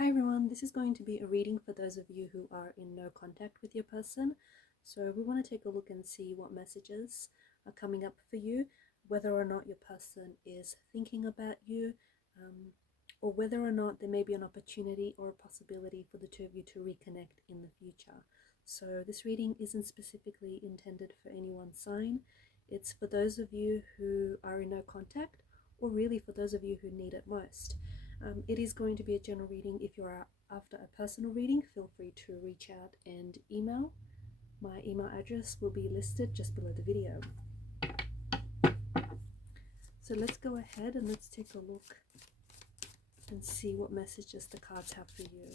Hi everyone, this is going to be a reading for those of you who are in no contact with your person. So we want to take a look and see what messages are coming up for you, whether or not your person is thinking about you, or whether or not there may be an opportunity or a possibility for the two of you to reconnect in the future. So this reading isn't specifically intended for any one sign. It's for those of you who are in no contact, or really for those of you who need it most. It is going to be a general reading. If you are after a personal reading, feel free to reach out and email. My email address will be listed just below the video. So let's go ahead and let's take a look and see what messages the cards have for you.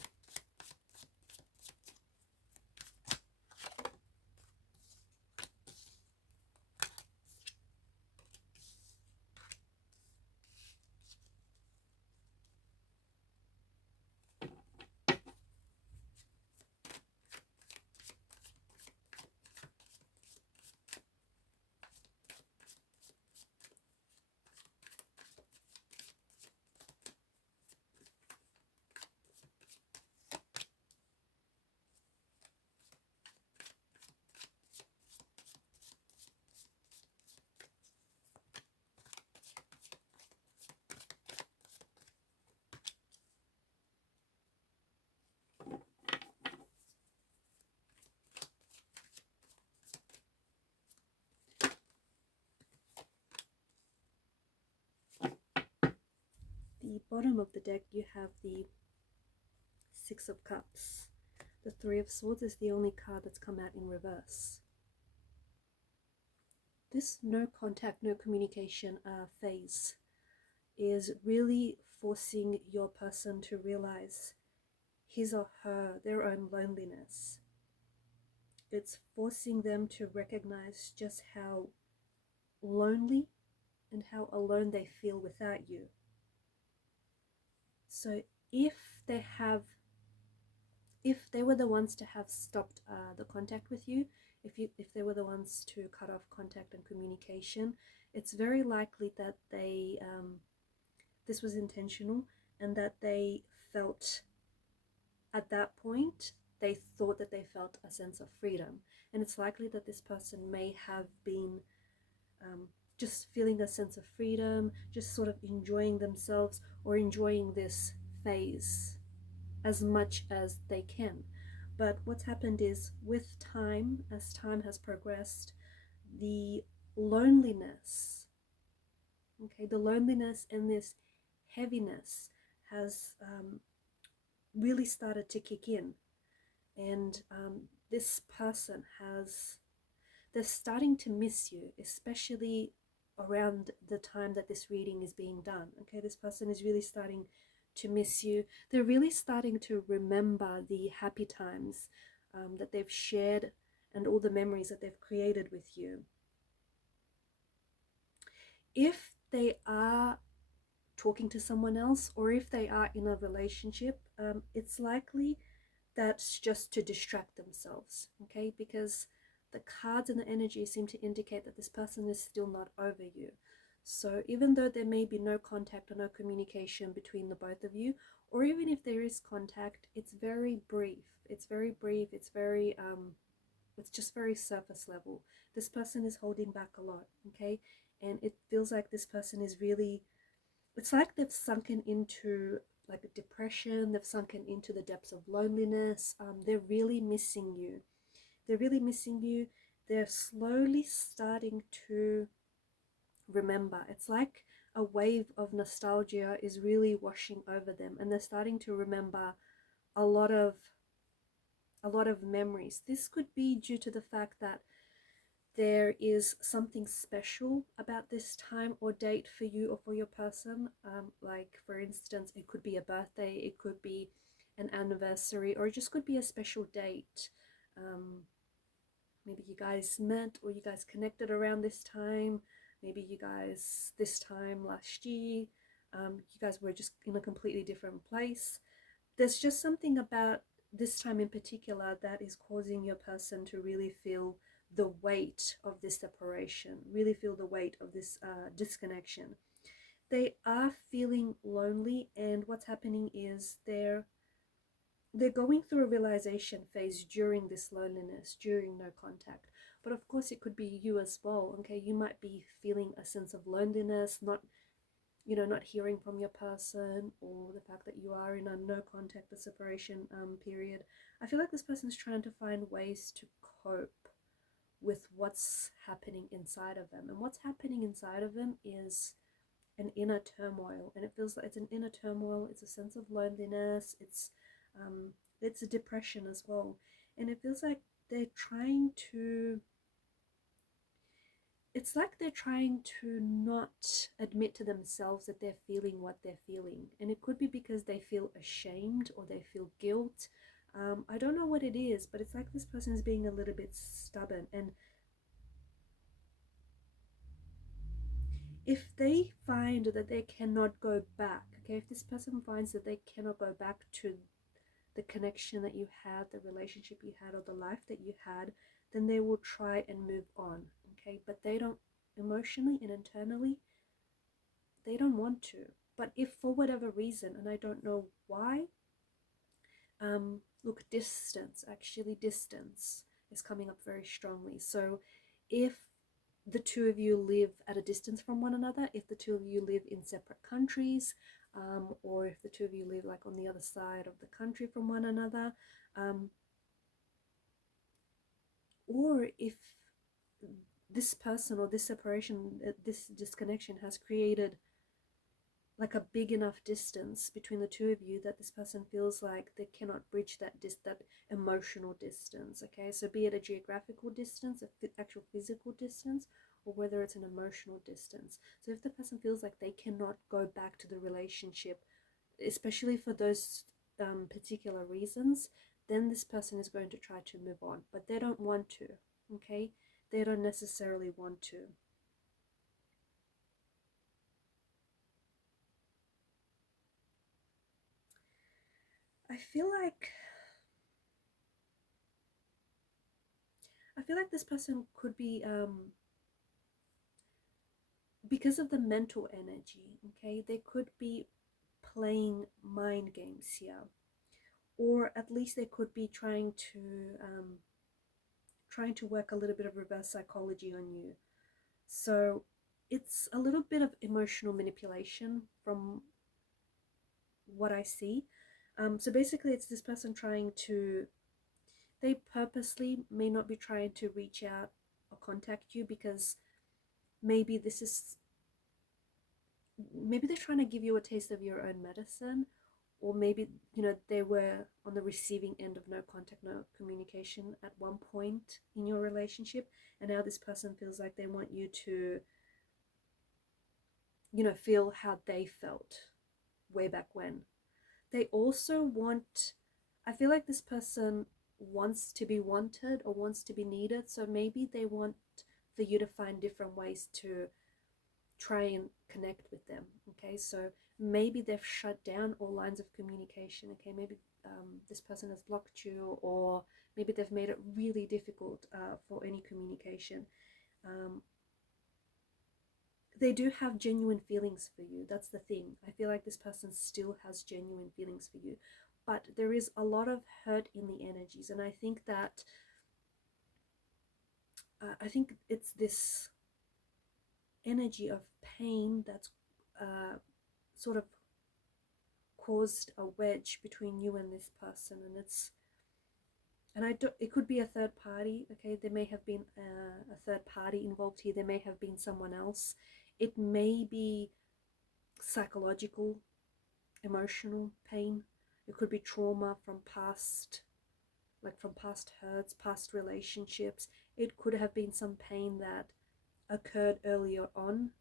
The bottom of the deck, you have the Six of Cups. The Three of Swords is the only card that's come out in reverse. This no contact, no communication phase is really forcing your person to realize his or their own loneliness. It's forcing them to recognize just how lonely and how alone they feel without you. So if they were the ones to have stopped the contact with you, if they were the ones to cut off contact and communication, it's very likely that they this was intentional, and that they felt at that point, they thought that they felt a sense of freedom. And it's likely that this person may have been just feeling a sense of freedom, just sort of enjoying themselves or enjoying this phase as much as they can. But what's happened is, with time, as time has progressed, the loneliness, the loneliness and this heaviness has really started to kick in. And this person they're starting to miss you, especially around the time that this reading is being done. Okay, this person is really starting to miss you. They're really starting to remember the happy times that they've shared and all the memories that they've created with you. If they are talking to someone else, or if they are in a relationship, it's likely that's just to distract themselves, okay? Because the cards and the energy seem to indicate that this person is still not over you. So even though there may be no contact or no communication between the both of you, or even if there is contact, it's very brief. It's very brief. It's very it's just very surface level. This person is holding back a lot, okay? And it feels like this person is really, it's like they've sunken into like a depression. They've sunken into the depths of loneliness. They're really missing you. They're really missing you. They're slowly starting to remember. It's like a wave of nostalgia is really washing over them, and they're starting to remember a lot of memories. This could be due to the fact that there is something special about this time or date for you or for your person. Like, for instance, it could be a birthday, it could be an anniversary, or it just could be a special date. Maybe you guys met or you guys connected around this time. Maybe you guys, this time last year, you guys were just in a completely different place. There's just something about this time in particular that is causing your person to really feel the weight of this separation, really feel the weight of this disconnection. They are feeling lonely, and what's happening is they're they're going through a realization phase during this loneliness, during no contact. But of course, it could be you as well. Okay, you might be feeling a sense of loneliness, not, you know, not hearing from your person, or the fact that you are in a no contact or separation period. I feel like this person is trying to find ways to cope with what's happening inside of them. And what's happening inside of them is an inner turmoil, and it feels like it's an inner turmoil. It's a sense of loneliness. It's a depression as well, and it feels like they're trying to. It's like they're trying to not admit to themselves that they're feeling what they're feeling, and it could be because they feel ashamed or they feel guilt. I don't know what it is, but it's like this person is being a little bit stubborn, and if they find that they cannot go back, okay, if this person finds that they cannot go back to the connection that you had, the relationship you had, or the life that you had, then they will try and move on, okay? But they don't, emotionally and internally, they don't want to. But if for whatever reason, and I don't know why, look, distance is coming up very strongly. So if the two of you live at a distance from one another, if the two of you live in separate countries, or if the two of you live like on the other side of the country from one another, or if this person or this separation, this disconnection has created like a big enough distance between the two of you that this person feels like they cannot bridge that that emotional distance. Okay, so be it a geographical distance, actual physical distance, or whether it's an emotional distance. So if the person feels like they cannot go back to the relationship, especially for those particular reasons, then this person is going to try to move on, but they don't want to. Okay, they don't necessarily want to. I feel like this person could be because of the mental energy, okay, they could be playing mind games here, or at least they could be trying to work a little bit of reverse psychology on you. So it's a little bit of emotional manipulation from what I see. So basically it's this person trying to, they purposely may not be trying to reach out or contact you because maybe they're trying to give you a taste of your own medicine, or maybe, you know, they were on the receiving end of no contact, no communication at one point in your relationship, and now this person feels like they want you to, you know, feel how they felt way back when. They also want, I feel like this person wants to be wanted or wants to be needed, so maybe they want for you to find different ways to try and connect with them. Okay, so maybe they've shut down all lines of communication. Okay, maybe this person has blocked you, or maybe they've made it really difficult for any communication. They do have genuine feelings for you. That's the thing. I feel like this person still has genuine feelings for you, but there is a lot of hurt in the energies, and I think that it's this energy of pain that's sort of caused a wedge between you and this person, and it could be a third party. Okay, there may have been a third party involved here. There may have been someone else. It may be psychological, emotional pain. It could be trauma from past, like from past hurts, past relationships. It could have been some pain that occurred earlier on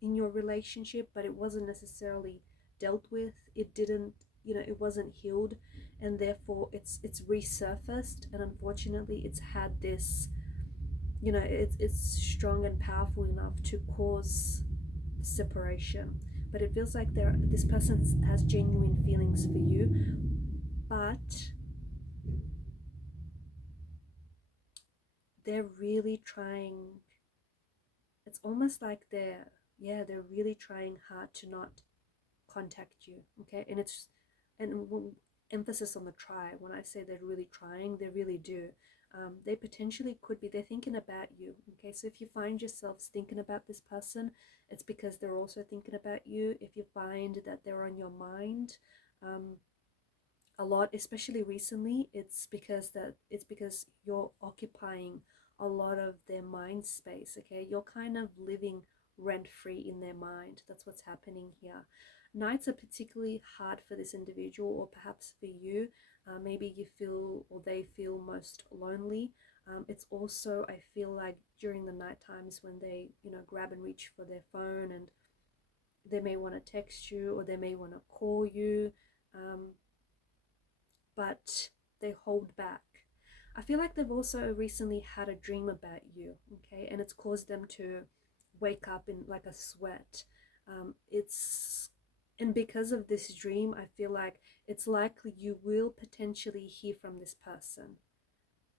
in your relationship, but it wasn't necessarily dealt with. It didn't, you know, it wasn't healed, and therefore it's resurfaced, and unfortunately it's had this, you know, it's strong and powerful enough to cause separation. But it feels like this person has genuine feelings for you, but they're really trying. It's almost like they're really trying hard to not contact you. Okay, and emphasis on the try. When I say they're really trying, they really do. They potentially could be, they're thinking about you. Okay, so if you find yourselves thinking about this person, it's because they're also thinking about you. If you find that they're on your mind a lot, especially recently, it's because you're occupying a lot of their mind space. Okay, you're kind of living rent free in their mind. That's what's happening here. Nights are particularly hard for this individual, or perhaps for you. Maybe you feel, or they feel, most lonely. It's also, I feel like, during the night times when they, grab and reach for their phone, and they may want to text you, or they may want to call you, but they hold back. I feel like they've also recently had a dream about you, okay, and it's caused them to wake up in like a sweat. It's and because of this dream, I feel like it's likely you will potentially hear from this person,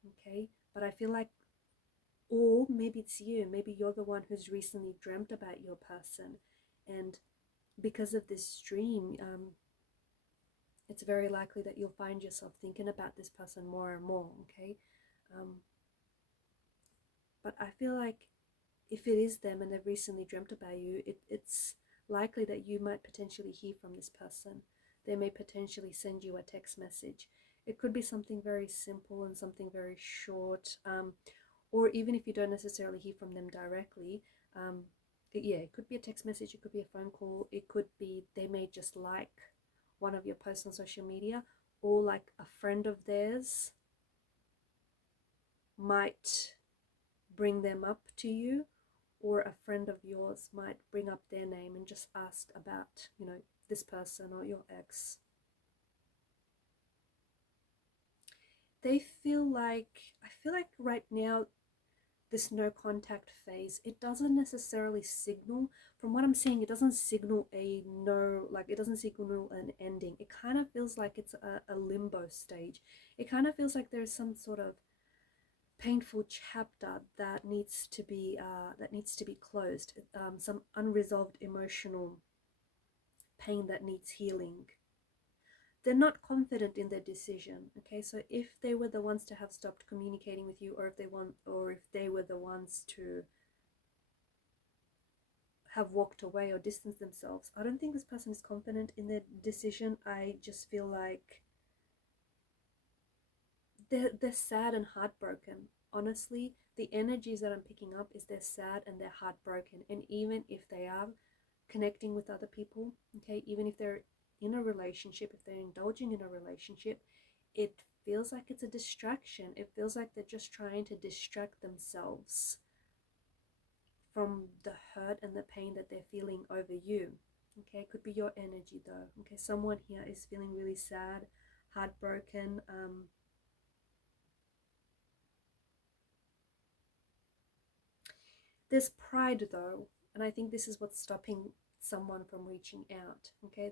okay? But I feel like, or maybe it's you, maybe you're the one who's recently dreamt about your person, and because of this dream, it's very likely that you'll find yourself thinking about this person more and more, okay? But I feel like if it is them and they've recently dreamt about you, it's likely that you might potentially hear from this person. They may potentially send you a text message. It could be something very simple and something very short, or even if you don't necessarily hear from them directly, it could be a text message, it could be a phone call, it could be they may just like one of your posts on social media, or like a friend of theirs might bring them up to you, or a friend of yours might bring up their name and just ask about, this person or your ex. I feel like right now, this no contact phase, it doesn't necessarily signal, from what I'm seeing, it doesn't signal a no, like it doesn't signal an ending. It kind of feels like it's a limbo stage. It kind of feels like there's some sort of painful chapter that needs to be closed, some unresolved emotional pain that needs healing. They're not confident in their decision. Okay, so if they were the ones to have stopped communicating with you, or if they were the ones to have walked away or distanced themselves, I don't think this person is confident in their decision. I just feel like they're sad and heartbroken. Honestly, the energies that I'm picking up is they're sad and they're heartbroken. And even if they are connecting with other people, okay, even if they're in a relationship, if they're indulging in a relationship, it feels like it's a distraction. It feels like they're just trying to distract themselves from the hurt and the pain that they're feeling over you. Okay, it could be your energy though. Okay, someone here is feeling really sad, heartbroken. There's pride though, and I think this is what's stopping someone from reaching out. Okay,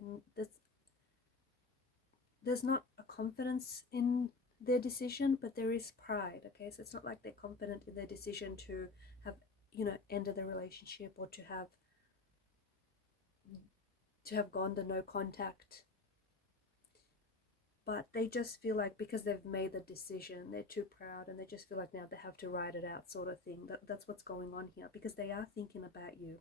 there's not a confidence in their decision, but there is pride. Okay, so it's not like they're confident in their decision to have, ended the relationship, or to have gone to no contact, but they just feel like because they've made the decision, they're too proud, and they just feel like now they have to ride it out, sort of thing. That's what's going on here, because they are thinking about you.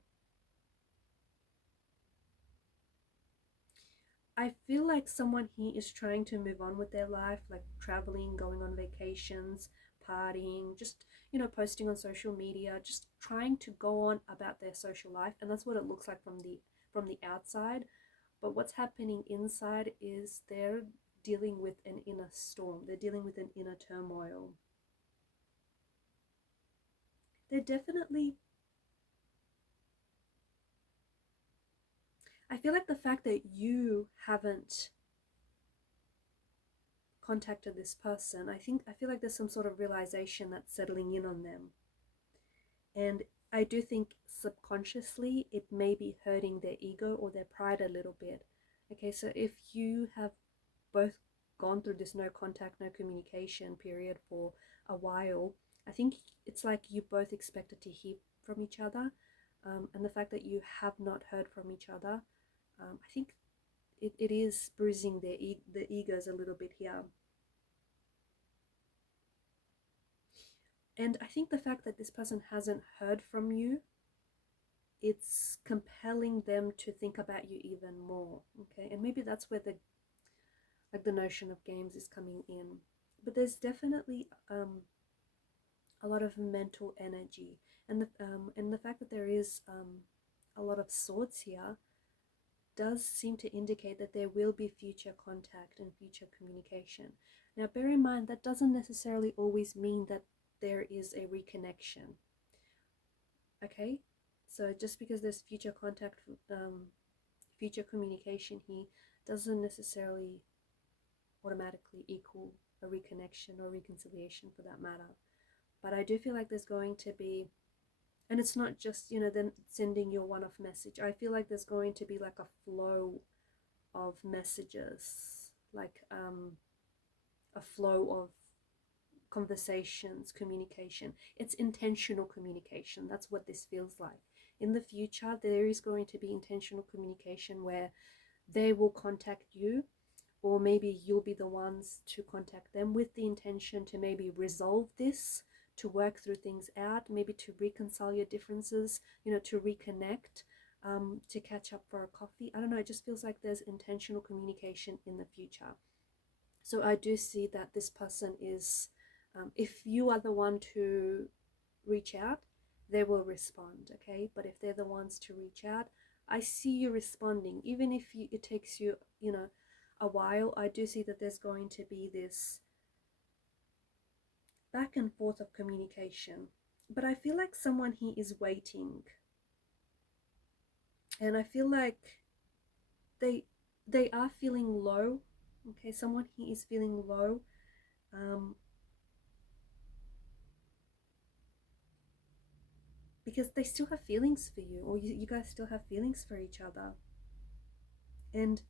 I feel like someone here is trying to move on with their life, like traveling, going on vacations, partying, just, posting on social media, just trying to go on about their social life. And that's what it looks like from the outside. But what's happening inside is they're dealing with an inner storm. They're dealing with an inner turmoil. They're definitely, I feel like the fact that you haven't contacted this person, I feel like there's some sort of realization that's settling in on them. And I do think subconsciously it may be hurting their ego or their pride a little bit. Okay, so if you have both gone through this no contact, no communication period for a while, I think it's like you both expected to hear from each other. And the fact that you have not heard from each other, I think it is bruising the egos a little bit here. And I think the fact that this person hasn't heard from you, it's compelling them to think about you even more. Okay, and maybe that's where the notion of games is coming in. But there's definitely a lot of mental energy, and the fact that there is a lot of swords here does seem to indicate that there will be future contact and future communication. Now, bear in mind that doesn't necessarily always mean that there is a reconnection. Okay, so just because there's future contact, future communication here, doesn't necessarily automatically equal a reconnection or reconciliation for that matter. But I do feel like there's going to be, and it's not just, you know, them sending you a one-off message. I feel like there's going to be like a flow of messages, like a flow of conversations, communication. It's intentional communication. That's what this feels like. In the future, there is going to be intentional communication where they will contact you, or maybe you'll be the ones to contact them with the intention to maybe resolve this, to work through things out, maybe to reconcile your differences, you know, to reconnect, to catch up for a coffee. I don't know, it just feels like there's intentional communication in the future. So I do see that this person is, if you are the one to reach out, they will respond, okay? But if they're the ones to reach out, I see you responding. Even if it takes you, you know, a while, I do see that there's going to be this back and forth of communication. But I feel like someone here is waiting, and I feel like they are feeling low. Okay, someone here is feeling low, because they still have feelings for you, or you guys still have feelings for each other. And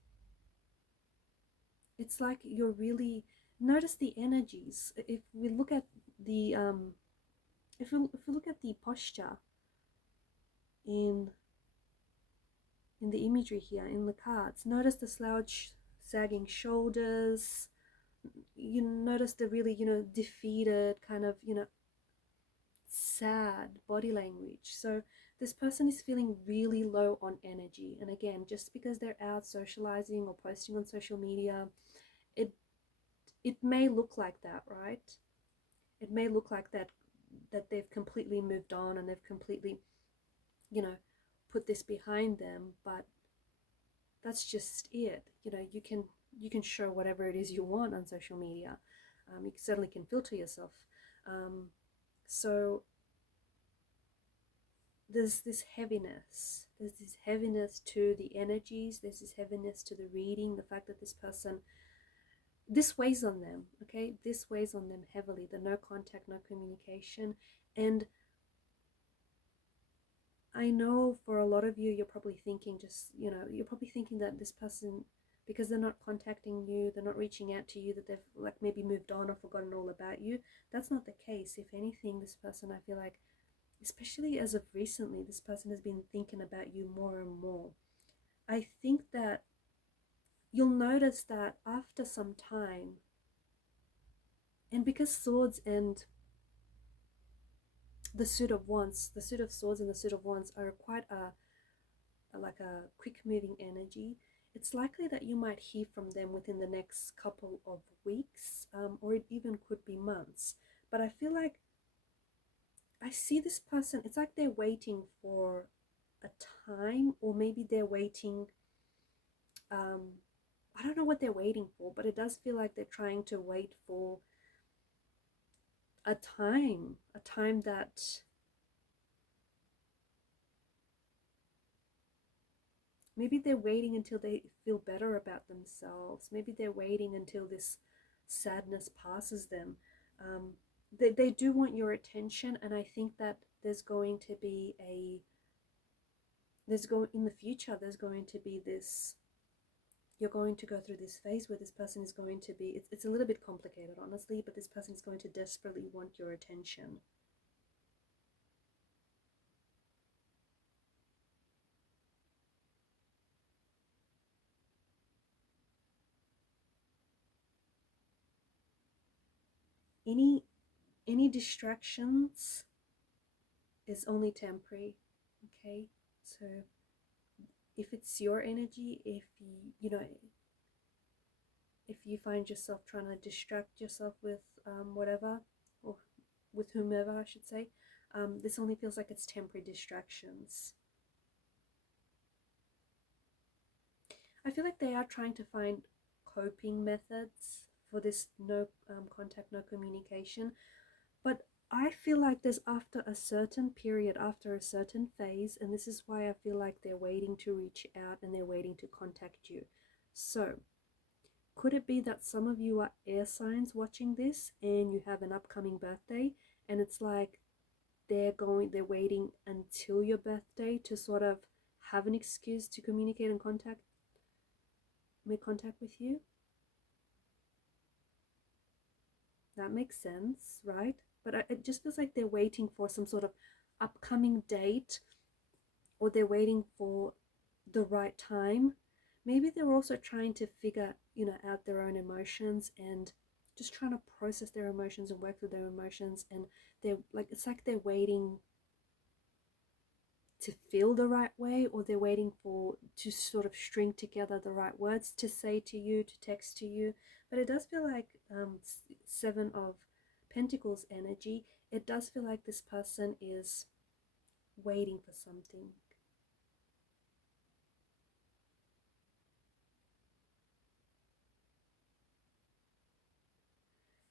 it's like you're really, notice the energies. If we look at the if we look at the posture in the imagery here in the cards, notice the slouch, sagging shoulders. You notice the really, you know, defeated kind of, you know, sad body language. So this person is feeling really low on energy. And again, just because they're out socializing or posting on social media, it may look like that, right? It may look like that they've completely moved on and they've completely, you know, put this behind them, but that's just it. You know, you can show whatever it is you want on social media. You certainly can filter yourself. So there's this heaviness. There's this heaviness to the energies. There's this heaviness to the reading. The fact that this person, this weighs on them, okay? This weighs on them heavily. The no contact, no communication. And I know for a lot of you, you're probably thinking just, you know, you're probably thinking that this person, because they're not contacting you, they're not reaching out to you, that they've like maybe moved on or forgotten all about you. That's not the case. If anything, this person, I feel like, especially as of recently, this person has been thinking about you more and more. I think that you'll notice that after some time, and because swords and the suit of wands, the suit of swords and the suit of wands are quite like a quick moving energy, it's likely that you might hear from them within the next couple of weeks, or it even could be months. But I feel like I see this person, it's like they're waiting for a time, or maybe they're waiting, I don't know what they're waiting for, but it does feel like they're trying to wait for a time that maybe they're waiting until they feel better about themselves. Maybe they're waiting until this sadness passes them. They do want your attention, and I think that there's going to be in the future, there's going to be this, you're going to go through this phase where this person is going to be, it's a little bit complicated, honestly, but this person is going to desperately want your attention. any distractions is only temporary. Okay, so if it's your energy, if you know, if you find yourself trying to distract yourself with whatever, or with whomever I should say, this only feels like it's temporary distractions. I feel like they are trying to find coping methods for this no contact, no communication. But I feel like there's after a certain period, after a certain phase, and this is why I feel like they're waiting to reach out and they're waiting to contact you. So, could it be that some of you are air signs watching this and you have an upcoming birthday and it's like they're waiting until your birthday to sort of have an excuse to communicate and make contact with you? That makes sense, right? But it just feels like they're waiting for some sort of upcoming date, or they're waiting for the right time. Maybe they're also trying to figure, out their own emotions and just trying to process their emotions and work through their emotions. And it's like they're waiting to feel the right way, or they're waiting to sort of string together the right words to say to you, to text to you. But it does feel like Seven of Pentacles energy. It does feel like this person is waiting for something.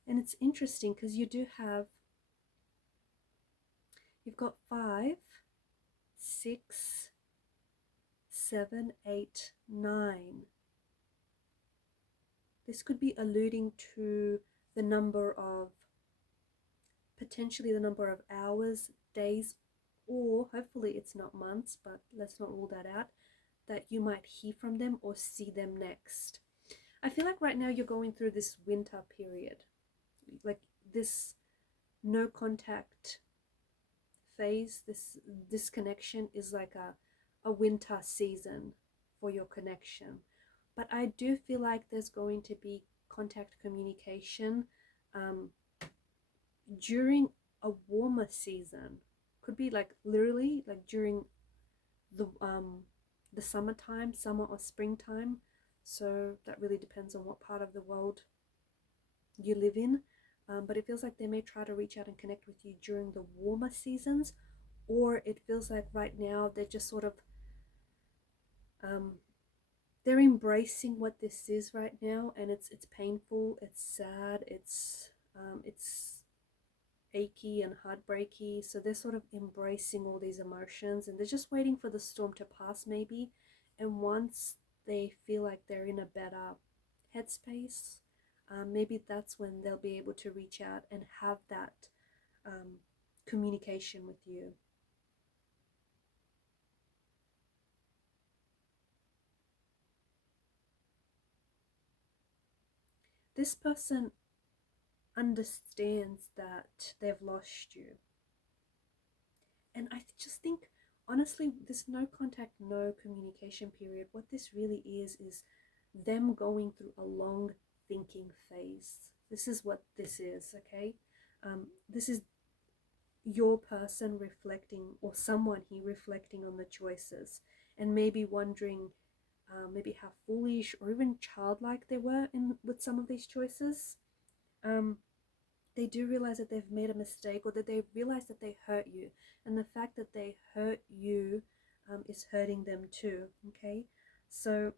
And it's interesting because you've got 5, 6, 7, 8, 9. This could be alluding to potentially the number of hours, days, or hopefully it's not months, but let's not rule that out, that you might hear from them or see them next. I feel like right now you're going through this winter period. Like this no contact phase, this disconnection is like a winter season for your connection. But I do feel like there's going to be contact communication during a warmer season. Could be like literally like during the summertime, summer or springtime. So that really depends on what part of the world you live in. But it feels like they may try to reach out and connect with you during the warmer seasons, or it feels like right now they're just sort of they're embracing what this is right now, and it's painful, it's sad, it's achy and heartbreaky. So they're sort of embracing all these emotions, and they're just waiting for the storm to pass maybe. And once they feel like they're in a better headspace, maybe that's when they'll be able to reach out and have that communication with you. This person understands that they've lost you. And I just think, honestly, this no contact, no communication period, what this really is them going through a long thinking phase. This is what this is, okay? This is your person reflecting, or someone here reflecting on the choices, and maybe wondering maybe how foolish or even childlike they were with some of these choices. They do realize that they've made a mistake, or that they realize that they hurt you, and the fact that they hurt you is hurting them too. Okay, so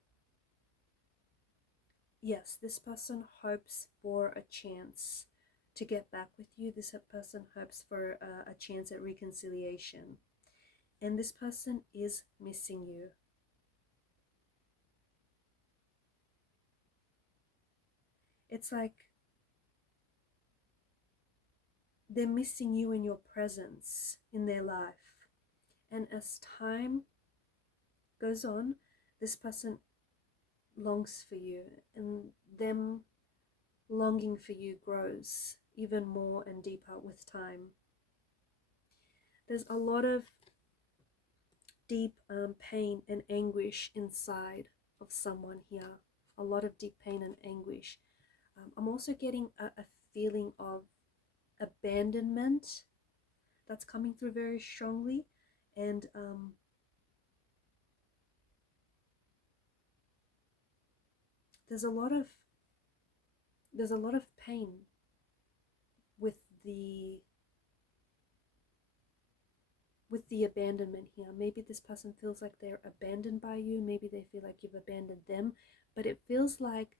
yes, this person hopes for a chance to get back with you. This person hopes for a chance at reconciliation, and this person is missing you. It's like they're missing you and your presence in their life. And as time goes on, this person longs for you, and them longing for you grows even more and deeper with time. There's a lot of deep pain and anguish inside of someone here. A lot of deep pain and anguish. I'm also getting a feeling of abandonment that's coming through very strongly. And there's a lot of pain with the abandonment here. Maybe this person feels like they're abandoned by you, maybe they feel like you've abandoned them, but it feels like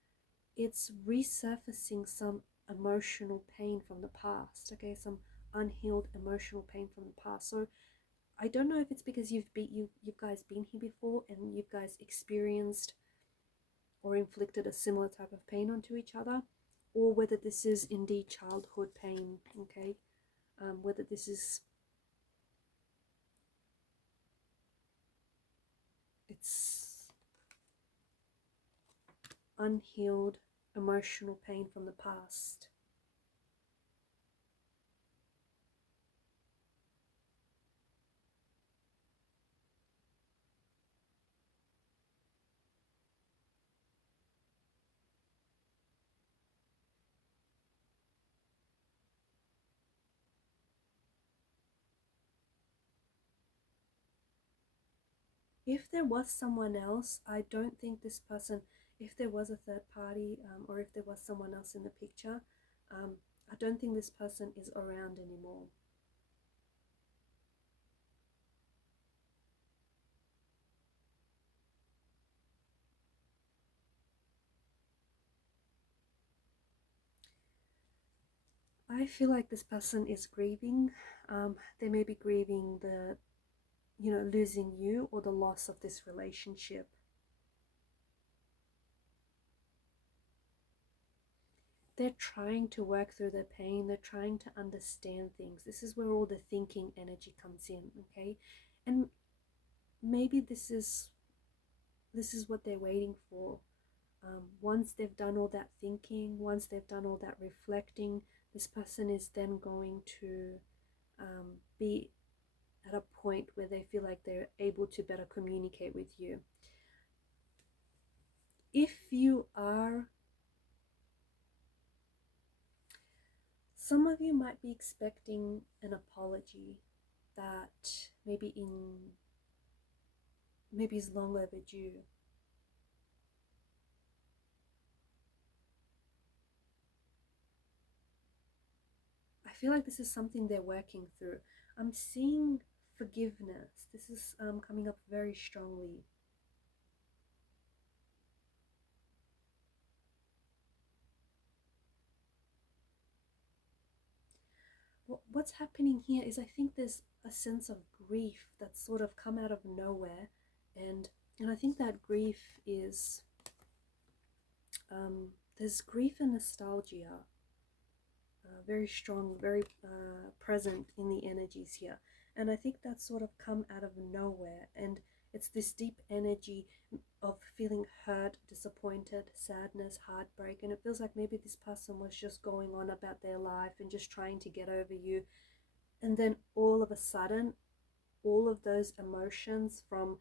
it's resurfacing some emotional pain from the past, okay, some unhealed emotional pain from the past. So I don't know if it's because you guys been here before and you guys experienced or inflicted a similar type of pain onto each other, or whether this is indeed childhood pain, okay, whether this is it's unhealed emotional pain from the past. If there was someone else, I don't think this person, if there was a third party, or if there was someone else in the picture, I don't think this person is around anymore. I feel like this person is grieving. They may be grieving the, losing you or the loss of this relationship. They're trying to work through their pain. They're trying to understand things. This is where all the thinking energy comes in, okay? And maybe this is what they're waiting for. Once they've done all that thinking, once they've done all that reflecting, this person is then going to be at a point where they feel like they're able to better communicate with you. If you are, some of you might be expecting an apology that maybe is long overdue. I feel like this is something they're working through. I'm seeing forgiveness. This is coming up very strongly. What's happening here is, I think there's a sense of grief that's sort of come out of nowhere, and I think that grief is there's grief and nostalgia, very strong, very present in the energies here, and I think that's sort of come out of nowhere, and it's this deep energy of feeling hurt, disappointed, sadness, heartbreak, and it feels like maybe this person was just going on about their life and just trying to get over you, and then all of a sudden all of those emotions from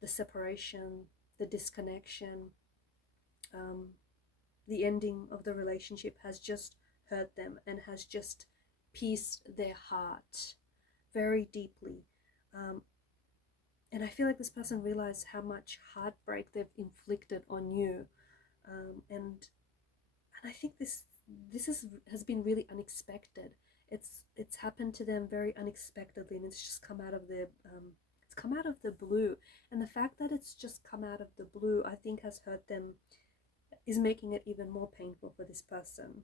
the separation, the disconnection, the ending of the relationship has just hurt them and has just pierced their heart very deeply. And I feel like this person realized how much heartbreak they've inflicted on you, and I think this has been really unexpected. It's happened to them very unexpectedly, and it's just come out of the blue. And the fact that it's just come out of the blue, I think, has hurt them, is making it even more painful for this person.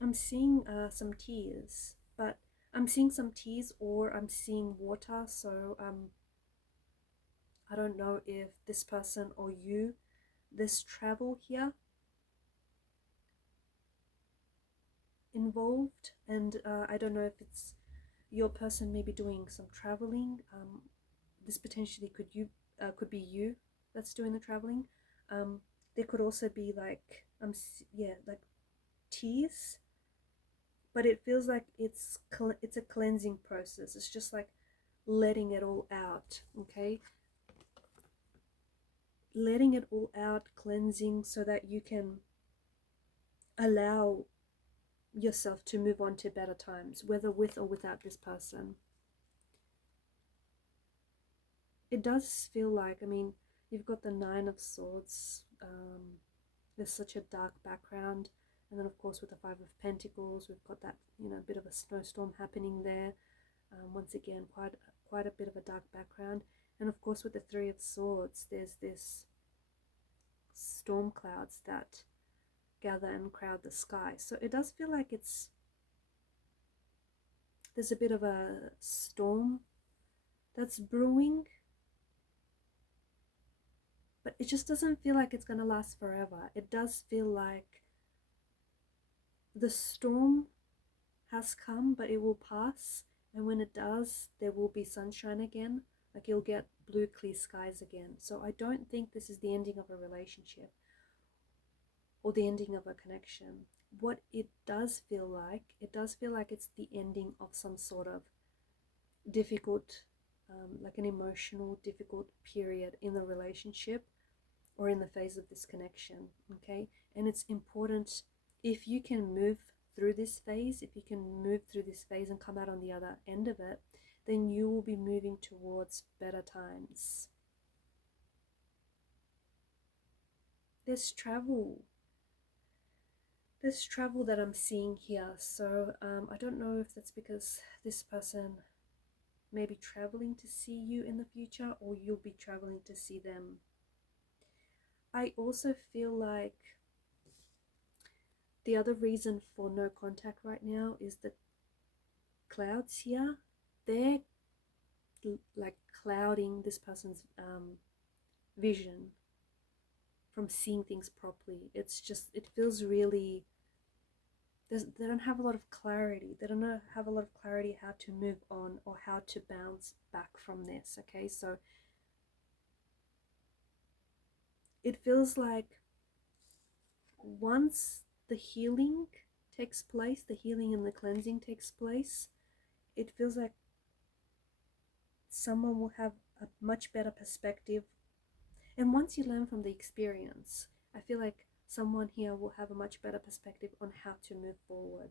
I'm seeing some tears, but I'm seeing some tears, or I'm seeing water. So I don't know if this person or you, this travel here involved, and I don't know if it's your person maybe doing some traveling. This potentially could be you that's doing the traveling. There could also be like like tears, but it feels like it's a cleansing process. It's just like letting it all out, okay? Letting it all out, cleansing, so that you can allow yourself to move on to better times, whether with or without this person. It does feel like, I mean, you've got the Nine of Swords. There's such a dark background. And then, of course, with the Five of Pentacles, we've got that, bit of a snowstorm happening there. Once again, quite a bit of a dark background. And, of course, with the Three of Swords, there's this storm clouds that gather and crowd the sky. So it does feel like there's a bit of a storm that's brewing. But it just doesn't feel like it's going to last forever. It does feel like the storm has come, but it will pass. And when it does, there will be sunshine again. Like you'll get blue, clear skies again. So I don't think this is the ending of a relationship or the ending of a connection. What it does feel like it's the ending of some sort of difficult, like an emotional, difficult period in the relationship or in the phase of this connection, okay? And it's important, if you can move through this phase, and come out on the other end of it, then you will be moving towards better times. There's travel that I'm seeing here. So I don't know if that's because this person may be traveling to see you in the future, or you'll be traveling to see them. I also feel like the other reason for no contact right now is the clouds here. They're like clouding this person's vision from seeing things properly. It feels really, they don't have a lot of clarity. They don't have a lot of clarity how to move on or how to bounce back from this, okay? So it feels like once the healing takes place, the healing and the cleansing takes place, it feels like someone will have a much better perspective. And once you learn from the experience, I feel like someone here will have a much better perspective on how to move forward.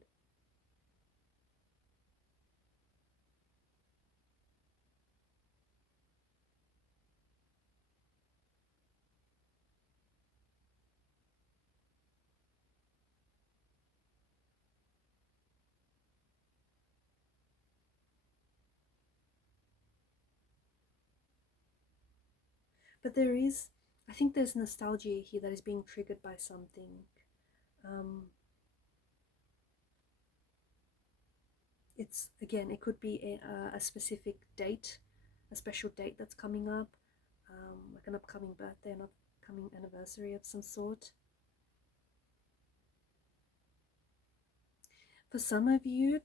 But I think there's nostalgia here that is being triggered by something. It could be a specific date, a special date that's coming up, like an upcoming birthday, an upcoming anniversary of some sort. For some of you,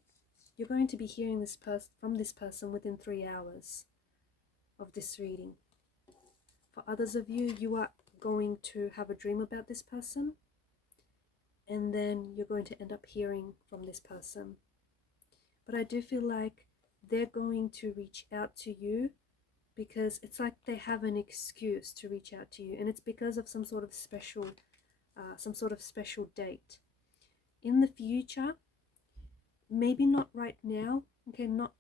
you're going to be hearing from this person within 3 hours of this reading. For others of you, you are going to have a dream about this person, and then you're going to end up hearing from this person. But I do feel like they're going to reach out to you because it's like they have an excuse to reach out to you, and it's because of some sort of special date. In the future, maybe not right now, okay, not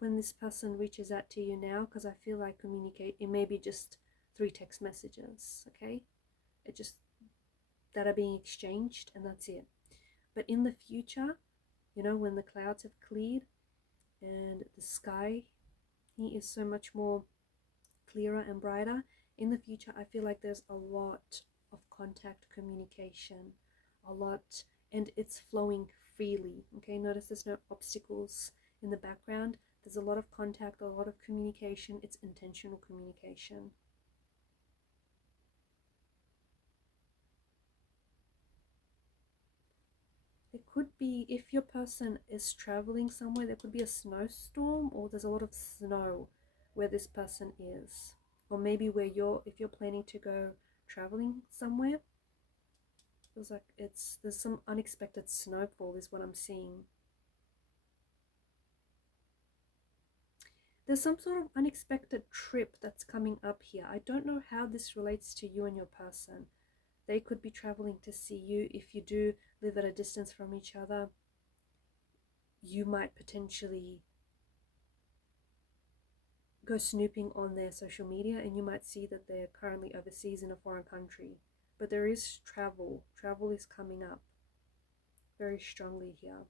when this person reaches out to you now, because I feel like it may be just 3 text messages, okay? That are being exchanged, and that's it. But in the future, when the clouds have cleared and the sky is so much more clearer and brighter, in the future, I feel like there's a lot of contact, communication, and it's flowing freely, okay? Notice there's no obstacles in the background. There's a lot of contact, a lot of communication. It's intentional communication. It could be, if your person is traveling somewhere, there could be a snowstorm, or there's a lot of snow where this person is. Or maybe if you're planning to go traveling somewhere, feels like there's some unexpected snowfall is what I'm seeing. There's some sort of unexpected trip that's coming up here. I don't know how this relates to you and your person. They could be traveling to see you. If you do live at a distance from each other, you might potentially go snooping on their social media and you might see that they're currently overseas in a foreign country. But there is travel. Travel is coming up very strongly here.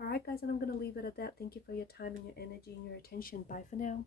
Alright guys, and I'm going to leave it at that. Thank you for your time and your energy and your attention. Bye for now.